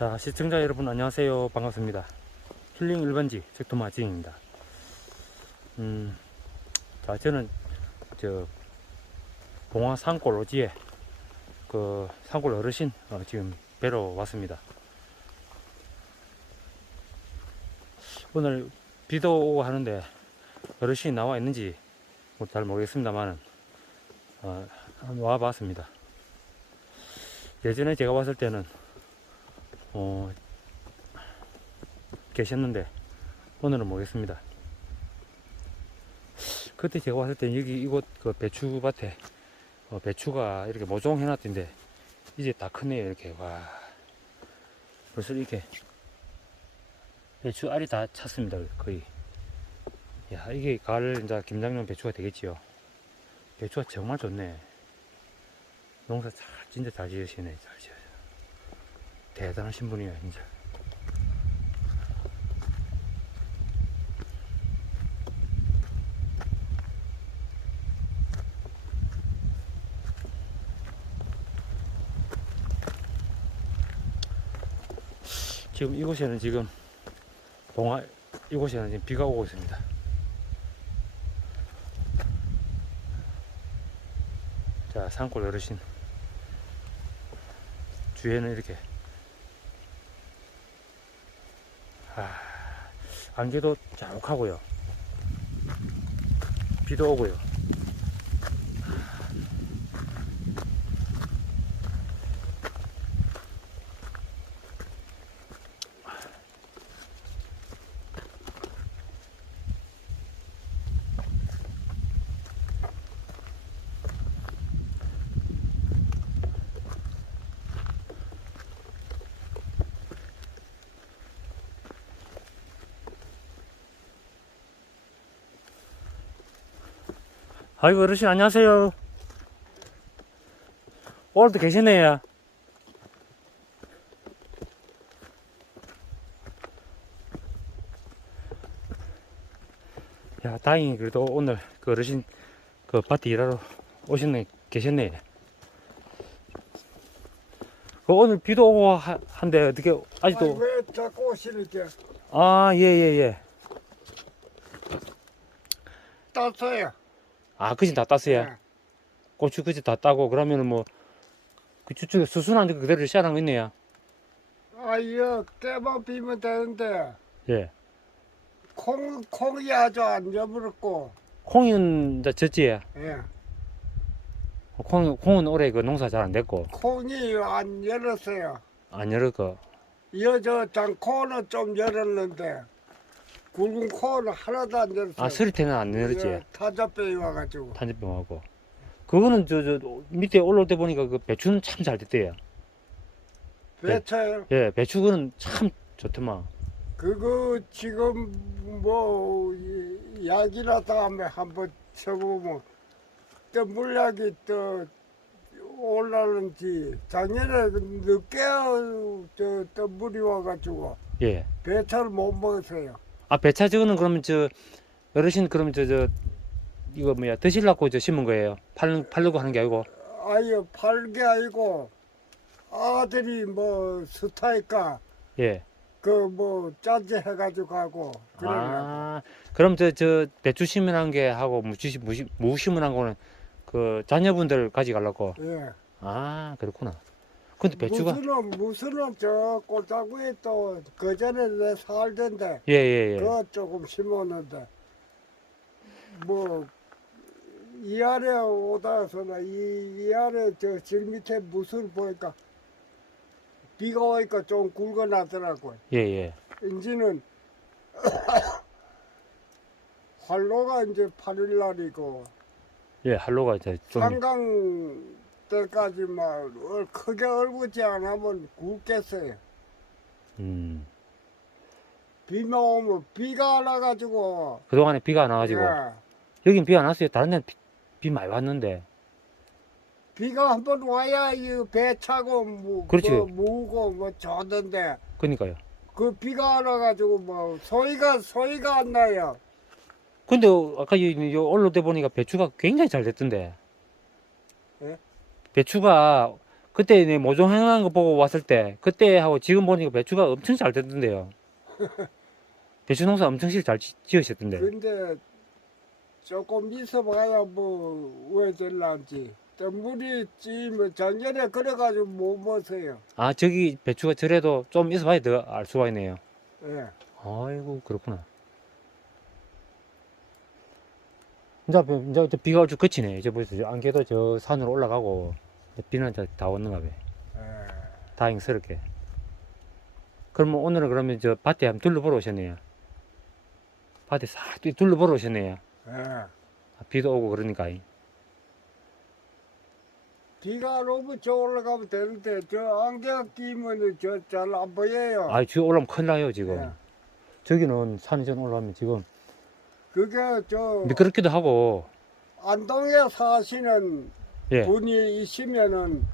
자, 시청자 여러분 안녕하세요. 반갑습니다. 힐링 1번지 섹터 마진입니다. 음, 자, 저는 저 봉화 산골 오지에 그 산골 어르신 어, 지금 뵈러 왔습니다. 오늘 비도 오고 하는데 어르신이 나와 있는지 뭐잘 모르겠습니다만은 어, 한번 와봤습니다. 예전에 제가 왔을 때는 어, 계셨는데 오늘은 모르겠습니다. 그때 제가 왔을 때 여기 이곳 그 배추밭에 어, 배추가 이렇게 모종해 놨던데 이제 다 크네요 이렇게. 와. 벌써 이렇게 배추 알이 다 찼습니다 거의. 야 이게 가을 이제 김장용 배추가 되겠지요. 배추가 정말 좋네. 농사 잘 진짜 잘 지으시네 잘 지어요 대단하신 분이에요 진짜 지금 이곳에는 지금 동화 이곳에는 지금 비가 오고 있습니다. 자 산골 어르신 주위에는 이렇게 아, 안개도 자욱하고요. 비도 오고요. 아이고 어르신 안녕하세요. 오늘도 계시네요. 야 다행히 그래도 오늘 그 어르신 그 밭에 일하러 오셨네 계셨네. 그 오늘 비도 오고 하- 한데 어떻게 아직도 왜 자꾸 오시는게 아예예 예. 아 그지 다 땄어요. 예. 고추 그지 다 따고 그러면은 뭐그 저쪽에 수순한 거 그대로 씨앗한 거 있네요. 아이요 깨만 비면 되는데 예. 콩 콩이 아주 안 여물었고 콩은 이제 졌지요. 예. 콩 콩은 올해 그 농사 잘 안 됐고 콩이 안 열었어요. 안 열었고 여저 장콩은 좀 열었는데 굵은 콩은 하나도 안 열었어요. 아 서리태는 안. 예, 타자병이 와가지고 탄저병하고 그거는 저 저 밑에 올라올 때 보니까 그 배추는 참 잘 됐대요. 배쳐요. 예, 배추는 참 좋더만. 그거 지금 뭐 이- 약이라 다음에 한번 쳐보면 또 물약이 또 올라는지 작년에 늦게 저, 또 물이 와가지고 예. 배차를 못 먹었어요. 아 배차 저거는 그러면 저 어르신 그러면 저저 이거 뭐야 드실라고 저 심은 거예요. 팔 팔려고 하는 게 아니고. 아유 팔게 아니고 아들이 뭐 스타니까 예. 그 뭐 짜지 해가지고 가고 그래. 아, 그럼 저, 저, 배추 심은한 게 하고, 무시, 무시, 무 심은한 거는 그 자녀분들 가져가려고. 예. 아, 그렇구나. 근데 배추가, 무슨은 무슨은 저 꼴짜구에 또 그 전에 내 살던데 예, 예, 예. 그거 조금 심었는데 뭐 이 아래 오다서나 이, 이 아래 저 질 밑에 무술 보니까 비가 오니까 좀 굵어나더라고요. 예, 예. 인지는 활로가 이제 8일 날이고 예, 할로가 이제 좀, 한강 때까지만 얼- 크게 얼구지 않으면 굵겠어요. 음, 비만 오면 비가 안 와가지고 그동안에 비가 안 와가지고. 예. 여긴 비 안 왔어요. 다른 데는 비, 비 많이 왔는데. 비가 한 번 와야 이 배 차고 뭐, 그렇지. 뭐 무고 뭐 저던데 그니까요. 그 비가 안 와가지고 뭐 소리가 소리가 안 나요. 근데 아까 이, 요 올라올 때 보니까 배추가 굉장히 잘 됐던데. 예? 배추가 그때 내 모종행한 거 보고 왔을 때 그때 하고 지금 보니까 배추가 엄청 잘 됐던데요. 배추 농사 엄청 잘 지- 지으셨던데. 근데 조금 있어봐야 뭐왜 될란지. 또 물이 찌면 작년에 그래가지고 못 먹어요. 아 저기 배추가 저래도 좀 있어봐야 더 알 수가 있네요. 예. 아이고 그렇구나. 이제 비- 이제 저 비가 좀 그치네. 이제 보세요. 안개도 저 산으로 올라가고 이제 비는 이제 다 왔는가 봐. 예. 다행스럽게. 그러면 오늘은 그러면 저 밭에 한번 둘러보러 오셨네요. 밭에 싹 둘- 둘러보러 오셨네요. 예. 아, 비도 오고 그러니까. 비가 너무 저 올라가면 되는데 저 안개 끼면 저 잘 안 보여요. 아, 지금 올라오면 큰일 나요, 지금. 예. 저기는 산이 전 올라가면 지금 그게 저 미끄럽기도 하고, 안동에 사시는 예. 분이 있으면은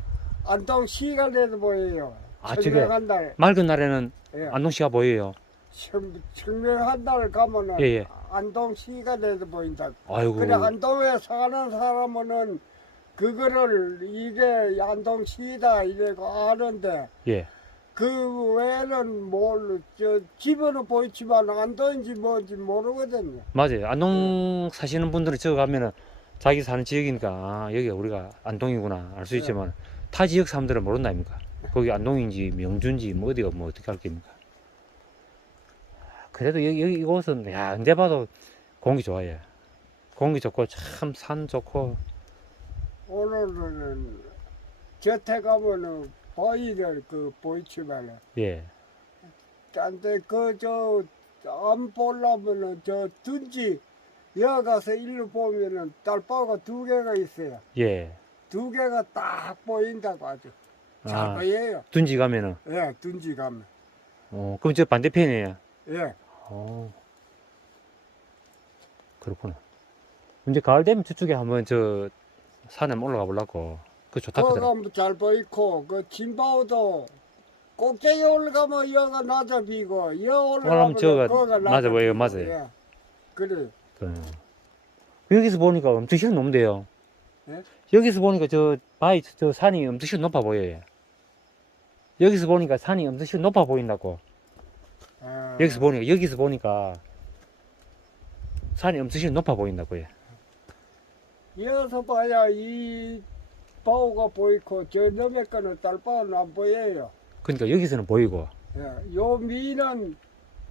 안동 시가 내도 보여요. 아, 저게 청명한 날, 맑은 날에는 예. 안동시가 보여요. 청- 청명한 날 가면은 예, 예. 안동 시가 내도 보인다. 아이고. 그래 안동에 사는 사람은 그거를 이게 안동 시다 이래고 아는데 예. 그 외에는 뭘저 집으로 보이지만 안동인지 뭔지 모르거든요. 맞아요. 안동 사시는 분들은 저기 가면은 자기 사는 지역이니까, 아, 여기가 우리가 안동이구나 알수 네. 있지만, 타 지역 사람들은 모른다니까. 거기 안동인지 명주인지 뭐 어디가 뭐 어떻게 할 겁니까? 그래도 여기, 여기 이곳은, 야, 언제 봐도 공기 좋아요. 공기 좋고, 참 산 좋고, 오늘은 곁에 가면은 보이를 그 보이지만은 예. 딴데 그저 안 보려면은 저 둔지 여 가서 일로 보면은 달바가 두 개가 있어요. 예. 두 개가 딱 보인다고 아주 잘 아, 보여요. 둔지 가면은, 예, 둔지 가면. 어, 그럼 저 반대편이에요. 예, 어. 그렇구나. 이제 가을 되면 저쪽에 한번 저 산에 한번 올라가 보려고. 그 좋다 거 그더라. 가면 잘 보이고 그 진바오도 꼭대기 올라가면 여가 낮아 비고 여 올라가면 저가 거가 낮아 보여요, 비고. 맞아요. 예. 그래. 그. 여기서 보니까 엄청 높은데요. 예? 여기서 보니까 저 바위 저 산이 엄청 높아 보여요. 여기서 보니까 산이 엄청 높아 보인다고. 아, 여기서 보니까 여기서 보니까 산이 엄청 높아 보인다고요. 여기서 봐야 이 바오가 보이고 저 너의 거는 달바오는 안 보여요. 그러니까 여기서는 보이고. 예. 요 미는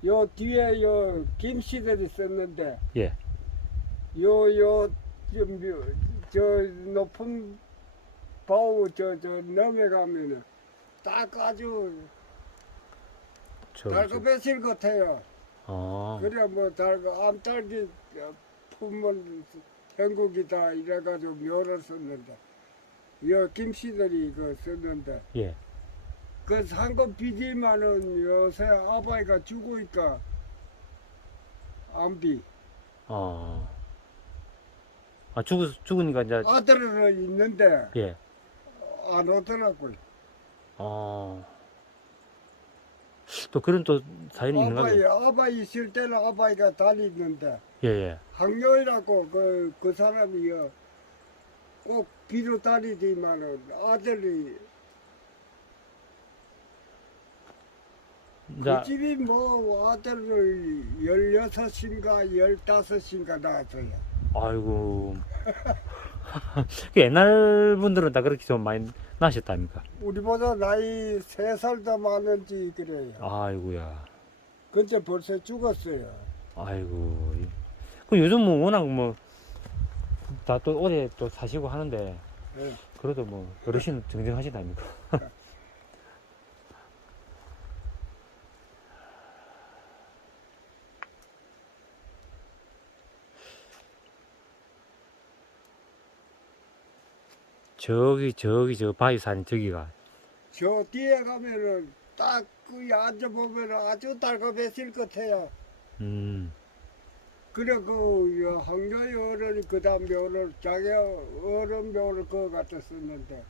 요 뒤에 요 김씨들이 썼는데 예. 요요 저, 묘- 저 높은 바오 저저 넘어가면은 딱 아주 저, 저, 달급해질 것 같아요. 아, 그래 뭐 달고 암딸기 품은 행국이다 이래가지고 묘를 썼는데 요 김씨들이 그 썼는데 예. 그 상급 비지만은 요새 아바이가 있까 안비 아. 아, 죽, 죽으니까 이제, 아들은 있는데 예. 안 오더라고요. 아. 또 그런 또 사연이 있는가 아바이 봐요. 아바이 있을 때는 아바이가 다니는데 예, 예. 학녀이라고 그, 그 사람이요 꼭 비로 다니지만은 아들이 그 집이 뭐 아들을 열여섯인가 열다섯인가 낳았어요. 아이고. 그 옛날 분들은 다 그렇게 좀 많이 나셨답니까? 우리보다 나이 세살더 많은지 그래요. 아이고야. 근데 벌써 죽었어요. 아이고. 그 요즘 뭐 워낙 뭐, 다 또 오래 또 사시고 하는데, 예. 그래도 뭐, 어르신 정정하시다니까. 저기, 저기, 저 바위 산 저기가. 저 뒤에 가면은 딱그 앉아보면 아주 달갑해질 것 같아요. 음, 그래 그 황자의 어른이 그 다음 묘를 자기 어른 묘를 그거 갖다 썼는데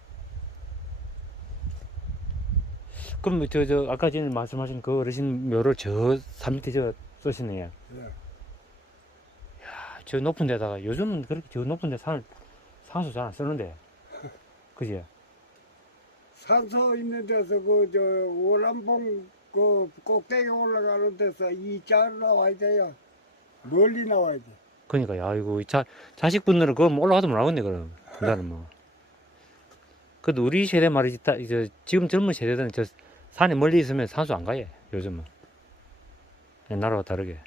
그럼 저, 저, 아까 전에 말씀하신 그 어르신 묘를 저 산 밑에 저 쓰시네요. 예. 저 높은 데다가 요즘은 그렇게 저 높은 데 산을 상수 잘 안 쓰는데 그지? 산소 있는 데서 그 저 월남봉 그 꼭대기 올라가는 데서 이자 나와야 돼요. 멀리 나와야 돼. 그러니까 야 이거 자 자식분들은 그거 뭐 올라가도 못하겠네 그럼 그다는 뭐. 그래도 우리 세대 말이지 다 이제 지금 젊은 세대들은 저 산에 멀리 있으면 산수 안 가요 요즘은 옛날하고 다르게.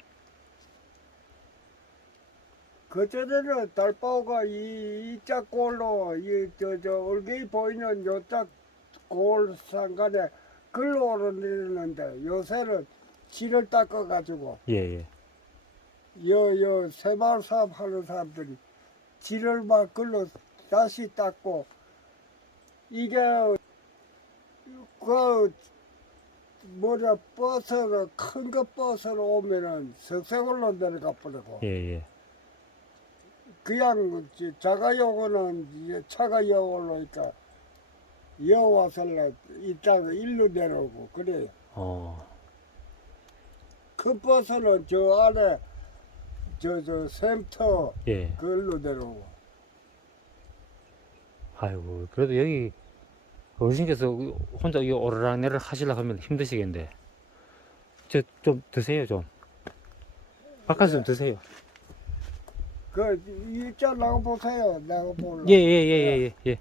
그전에는 달바오가 이 이자 골로 이 저 저 얼개이 보이는 요자 골 상간에 글로 오르내리는데 요새는 길을 닦아 가지고 예 예. 여여 새마을 사업 하는 사람들이 길을 막 글로 다시 닦고 이게 그 뭐냐 버스로 큰 거 버스로 오면은 석세골로 내려가 버리고 예, 예. 그냥 저 자가용어는 이제 차가 여올로니까 여와서 이따가 일로 내려오고 그래요. 어, 큰 버스는 저 안에 저 저 샘터 예. 그걸로 내려오고. 아이고, 그래도 여기 어르신께서 혼자 이 오르락 내리락 하시려고 하면 힘드시겠는데. 저 좀 드세요, 좀. 바깥에 좀 드세요. 그, 이자 나가 보세요. 나가 볼라. 예, 예, 예, 예, 예, 예.